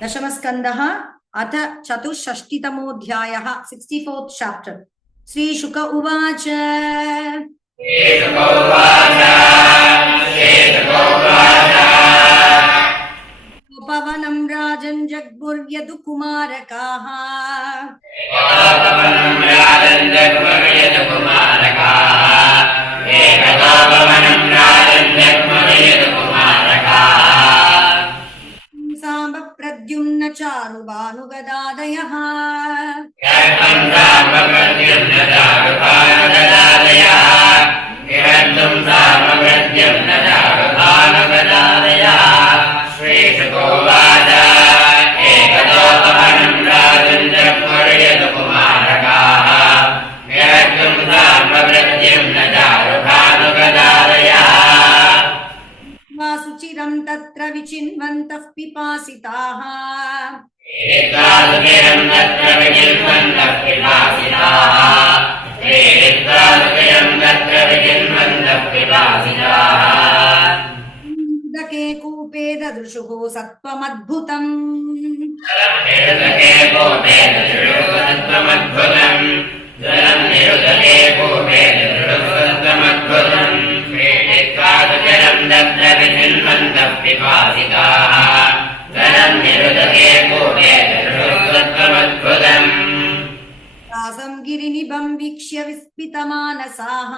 दशमस्कन्धः अथ चतुष्षष्टितमोऽध्यायः 64th chapter. श्रीशुक उवाच उपवनं राजन् जग्मुर्यदु कुमारकाः प्रद्युम्न चारुबानुगदादयः सुचिरं तत्र विचिन्वन्तः पिपासिताः उदके कूपे ददृशुः सत्त्वमद्भुतम् तासं गिरिनिभं वीक्ष्य विस्मितमानसाः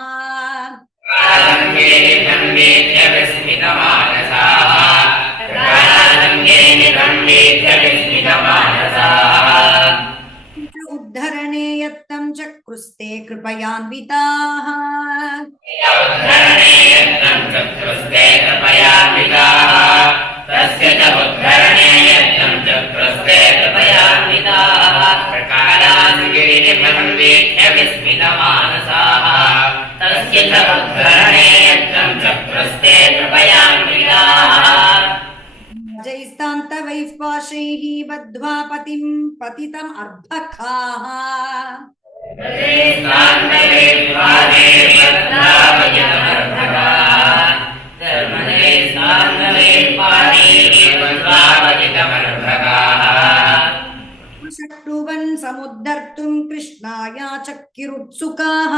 उद्धरणे यत्तं चक्रुस्ते कृपयान्विताः जैस्तान्तवैः पाशैः बद्ध्वा पतिं पतितम् अर्भकाः शक्नुवन् समुद्धर्तुं कृष्णाया चक्रुत्सुकाः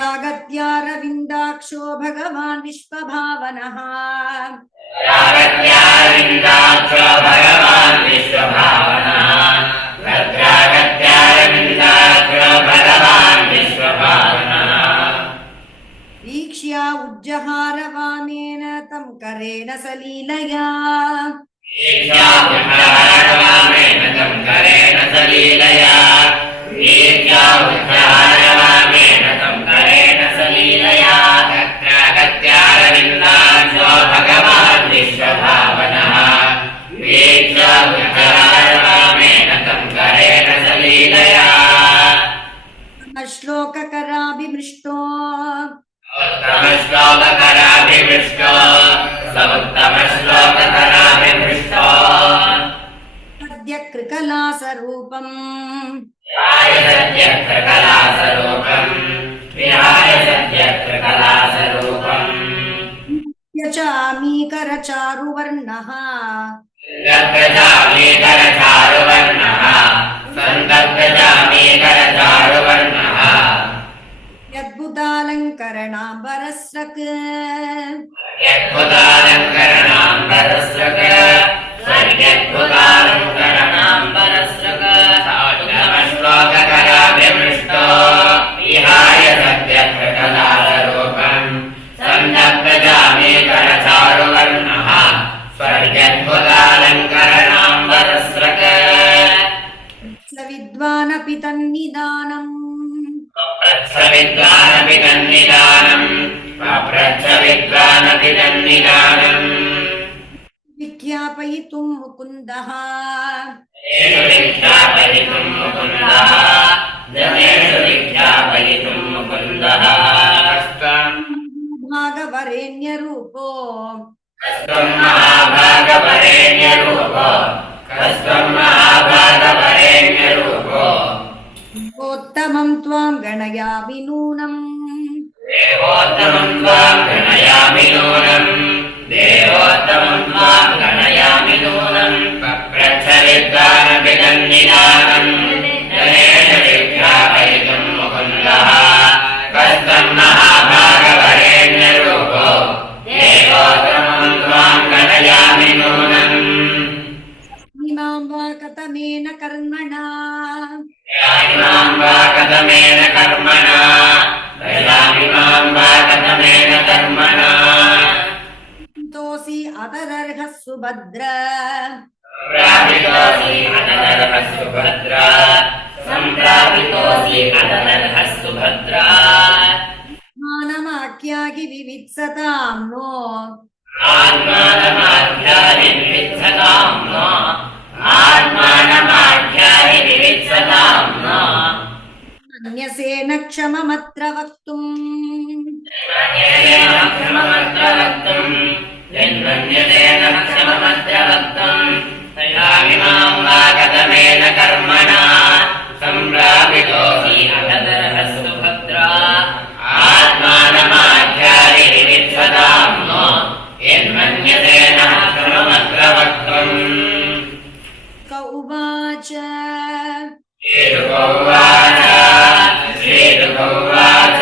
रागत्यारविन्दाक्षो भगवान् विश्वभावनः वीक्ष्या उज्जहारवानेन तं करेण सलीलया श्लोककराभिमृष्टो सद्य कृकलासरूपम् यचामीकरचारुवर्णः यद्भुतालङ्करणाम्बरस्रक् विद्वानपि तन्निदानम् विज्ञापयितुं मुकुन्दः महाभागवरेण्यरूपो कस्त्वं महाभागवरेण्यरूपो कस्त्वं महाभागवरेण्यरूपो उत्तमं त्वां गणयामि नूनम् देवोत्तमं त्वां गणयामि नूनम् देवोत्तमं त्वां गणयामि नूनम् प्रच्छविद्वानपि तन्निदानम् जनेन विख्यापयितुं मुकुन्दः कस्त्वं महाभागवरेण्यरूपो देवोत्तमं त्वां गणयामि नूनम् इमां वा कथमेन कर्मणा दयामिमां वा कथमेन कर्मणा दयामिमां वा कथमेन कर्मणा तोऽसि अतदर्हः सुभद्र सम्प्रापितोऽसि अतदर्हः सुभद्रा सम्प्रापितोऽसि अतदर्हः सुभद्रा मानमाख्याहि विवित्सतां नो आत्मानमाख्याहि विवित्सतां नो आत्मानमाख्याहि विवित्सतां नो अन्यसेन क्षममत्र वक्तुम् क्षममत्र वक्तुम् यन्मन्यतेन क्षममत्र वक्तुम् दयामिमां वा कथमेन कर्मणा सम्प्रापितोऽसि अतदर्हः सुभद्रा आत्मानमाख्याहि विवित्सतां नो यन्मन्यतेन क्षममत्र वक्तुम् क उवाच श्रीरुपौवाच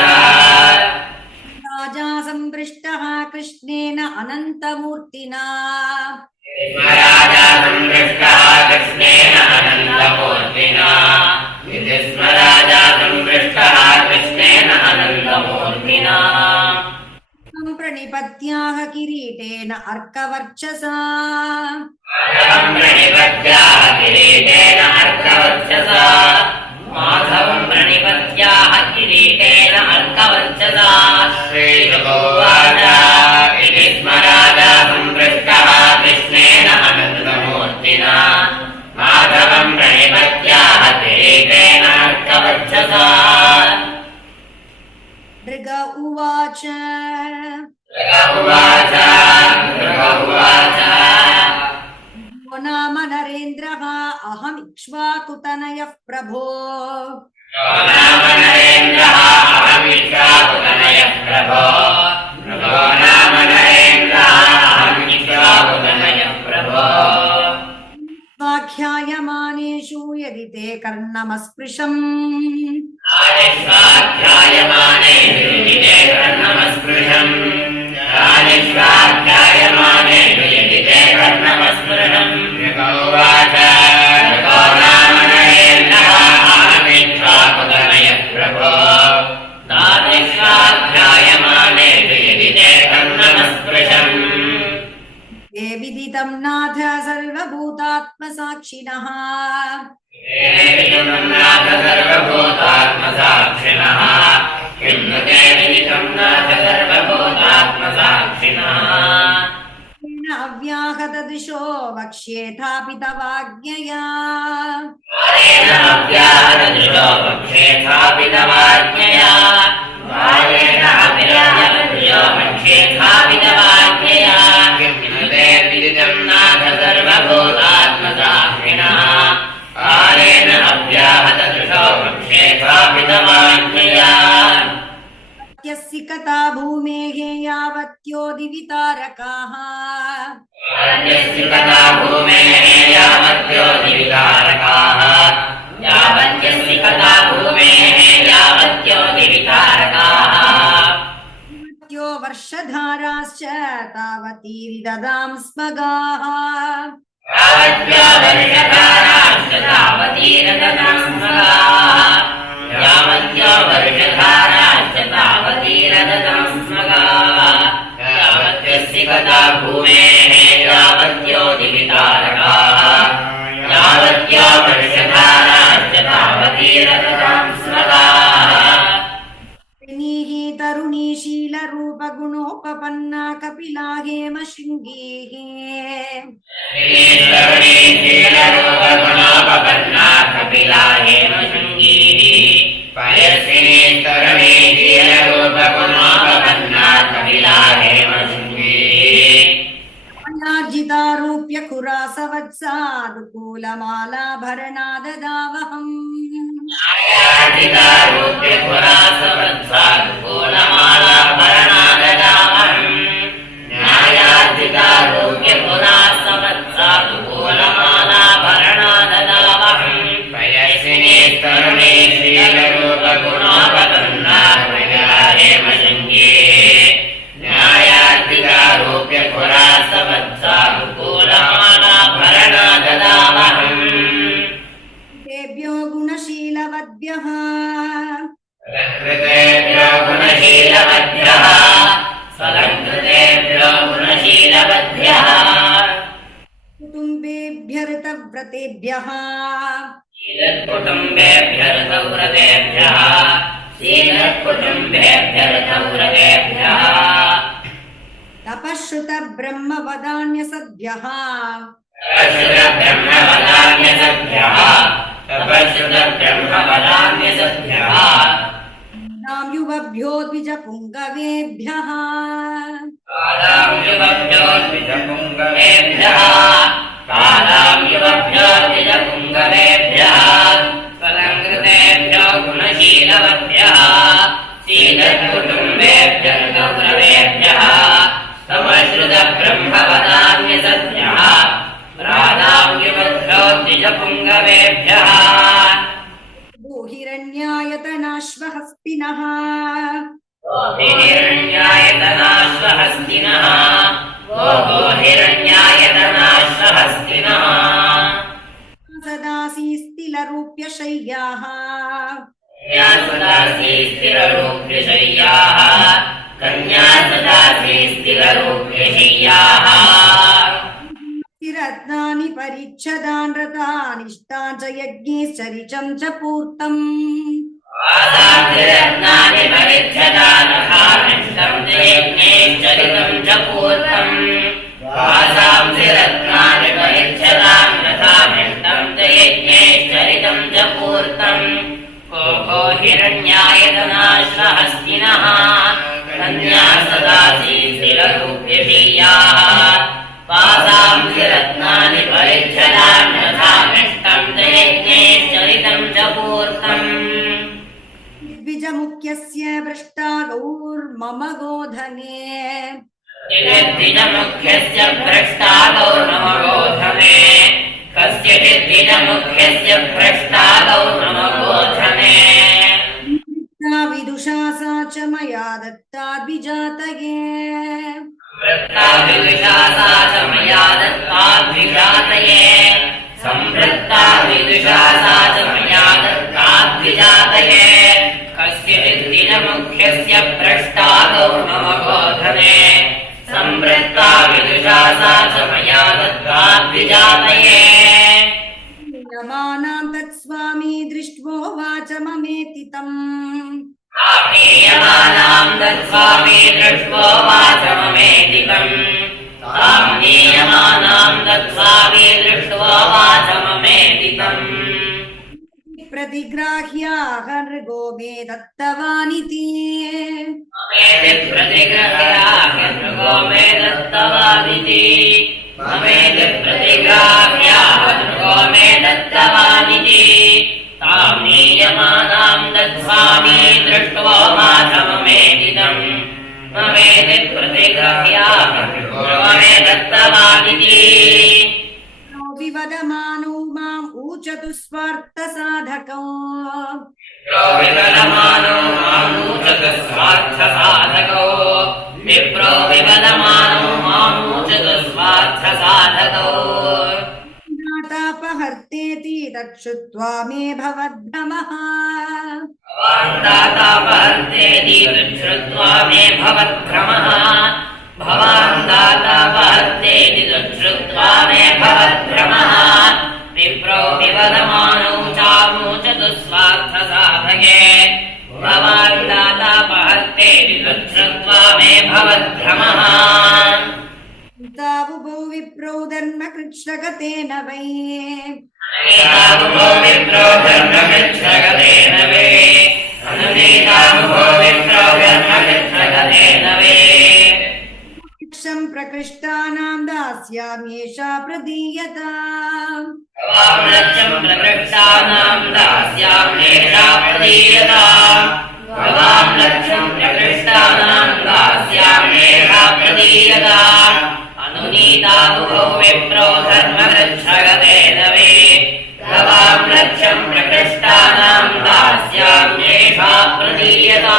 राजा सम्पृष्टः कृष्णेन अनन्तमूर्तिना राजा सम्पृष्टः कृष्णेन अनन्तमूर्तिना इति स्म राजा सम्पृष्टः कृष्णेन अनन्तमूर्तिना प्रणिपत्याह किरीटेन अर्कवर्चसा माधवं प्रणिपत्याह किरीटेन अर्कवर्चसा माधवं प्रणिपत्याह किरीटेन अर्कवर्चसा श्रीरुपौवाच इति स्म राजा सम्पृष्टः कृष्णेन अनन्तमूर्तिना माधवं प्रणिपत्याह किरीटेन अर्कवर्चसा मृग उवाच उवाच यो नाम नरेन्द्रः अहम् इक्ष्वाकुतनयः प्रभो नाम नरेन्द्रः अहमिच्छाकुतनयः प्रभो प्रभो नाम नरेन्द्रः अहमिच्छाकुतनयः प्रभो स्वाख्यायमानेषु यदि ते कर्णमस्पृशम् स्वाध्यायमानेषु यदि ते कर्णमस्पृशम् स्वाध्यायमानेषु यदि ते कर्णमस्पृशम् उवाच प्रभो नाम नरेन्द्रः अहमिच्छाकुतनयः प्रभो स्वाध्यायमानेषु यदि ते कर्णमस्पृशम् ये विदितं नाथ सर्वभूतात्मसाक्षिणः नाथ सर्वभूतात्मसाक्षिणः किं नु ते विदितं नाथ सर्वभूतात्मसाक्षिणः न अव्याहतदृशो वक्ष्येथापि तवाज्ञया कालेन अव्याहतदृशो वक्ष्येथापि तवाज्ञया कालेन अव्याहतदृशो वक्ष्येथापि तवाज्ञया किं नु ते विदितं नाथ सर्वभूतात्मसाक्षिणः कालेन अव्याहतदृशो वक्ष्येथापि तवाज्ञया यस्य कथा भूमेः यावत्यो दिवितारकाः यस्य कथा भूमेः यावत्यो दिवितारकाः यावत्यस्य कथा भूमेः यावत्यो दिवितारकाः यो वर्षधाराश्च तावतीरिददां स्मगाः यावत्यो वर्षधाराश्च तावतीरददां स्मगाः यावत्यो वर्षधाराश्च तावतीरददां स्मगाः यावत्यस्य कथा भूमेः यावत्यो दिवितारकाः यावत्यो वर्षधाराश्च तावतीरददां स्मगाः तरुणी शीलरूपगुणोपपन्ना कपिला हेम शृङ्गेः तरुणी शीलरूपगुणोपपन्ना कपिला हेम शृङ्गेः पयस्विनी तरुणी शीलरूपगुणोपपन्ना कपिला हेम शृङ्गेः सवत्सानुकूलमालाभरणा ददावहम् तेभ्यो गुणशीलवद्भ्यः कुटुम्बेभ्यर्तव्रतेभ्यः तपश्रुतब्रह्मवदान्यसद्भ्यः युवभ्यो द्विजपुङ्गवेभ्यः सलङ्कृतेभ्यो गुणशीलवद्भ्यः शीलकुटुम्बेभ्यः समश्रुतब्रह्मवदान्यसद्भ्यः राधाम्युभ्यो द्विजपुङ्गवेभ्यः हिरण्यायतनाश्वहस्तिनः हिरण्यायतनाश्वहस्तिनः सदासीस्तिलरूप्यशय्याः कन्या सदासीस्तिलरूप्यशय्याः रत्नानि परिच्छदान् रतानिष्टान् च यज्ञैश्चरिचं च पूर्तम् रत्नानि परिच्छदानकानिष्टं च यज्ञैश्चरितं च पूर्तम् वासांसि रत्नानि परिच्छदान् रथानिष्टं च यज्ञैश्चरितं च पूर्तम् कोको हिरण्यायतनाश्वहस्तिनः कन्या सदासीस्तिलरूप्यशय्याः वासांसि रत्नानि परिच्छदान् रथानिष्टं च यज्ञैश्चरितं च पूर्तम् द्विजमुख्यस्य भ्रष्टा गौर्मम गोधने द्विजमुख्यस्य भ्रष्टा गौर्ममगोधने कस्यचित् द्विजमुख्यस्य भ्रष्टा गौर्ममगोधने विदुषा सा च मया दत्ता द्विजातये वृत्ता सा च मया दत्ता द्विजातये संवृत्ता विदुषा सा च मया दत्ता द्विजातये कस्यचित् द्विजमुख्यस्य भ्रष्टा गौर्ममगोधने संवृत्ता विदुषा सा च मया दत्ता द्विजातये यमानां तत्स्वामी दृष्ट्वोवाच ममेति तम् नीयमानां तत्स्वामी दृष्ट्वोवाच ममेति तम् नीयमानां तत्स्वामी दृष्ट्वोवाच ममेति तम् प्रतिग्राह्याः नृगो मे दत्तवानिति ममेति प्रतिग्राह्याः नृगो मे दत्तवानिति ममेति प्रतिग्राह्याः नृगो मे दत्तवानिति तां नीयमानां तत्स्वामी दृष्ट्वोवाच ममेति तम् ममेति प्रतिग्राह्याः नृगो मे दत्तवानिति विवदमानो माम् ऊचतु स्वार्थसाधकौ विवदमानो मामूचतु स्वार्थसाधकौ विप्रो विवदमानो मामूचतु स्वार्थसाधकौ दातापहर्तेति तच्छ्रुत्वा मे भवद्भ्रमः दातापहर्तेति तच्छ्रुत्वा मे भवद्भ्रमः भवान् दातापहर्तेति तच्छ्रुत्वा मे भवद्भ्रमः विप्रो विवदमानौ चामूचतु स्वार्थसाधके भवान् दातापहर्तेति तच्छ्रुत्वा मे भवद्भ्रमः तावुभौ विप्रो धर्मकृच्छ्रगतेन वै तावुभौ विप्रो धर्मकृच्छ्रगतेन वै अनुनीतावुभौ विप्रो धर्मकृच्छ्रगतेन वै प्रकृष्टानां दास दास्याम्येषा प्रदीयता भवाम्लक्ष्यं प्रकृष्टानां दास्याम्येषा प्रदीयता भवाम्लक्ष्यं प्रकृष्टानां दास्याम्येषा प्रदीयता अनुनीता बुभौ विप्रो धर्मवृक्षगते नवे भवाम्लक्ष्यं प्रकृष्टानां दास्याम्येषा प्रदीयता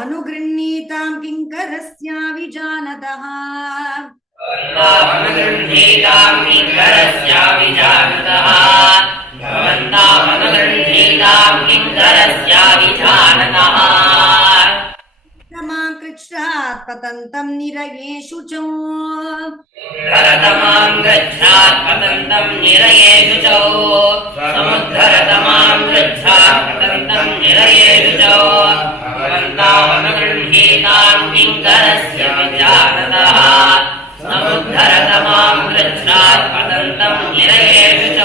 अनुगृह्णीतां किङ्करस्या विजानतः भवन्तामनुगृह्णीतां किङ्करस्या विजानतः भवन्तामनुगृह्णीतां किङ्करस्या विजानतः मां कृच्छ्रात् पतन्तं निरयेषु च धरतमां गच्छात् पतन्तं निरयेषु च समुद्धरतमां गच्छात् पतन्तं निरयेषु च भवन्तामनुगृह्णीतां किङ्करस्य विजानतः समुद्धरतमां गच्छात् पतन्तं निरयेषु च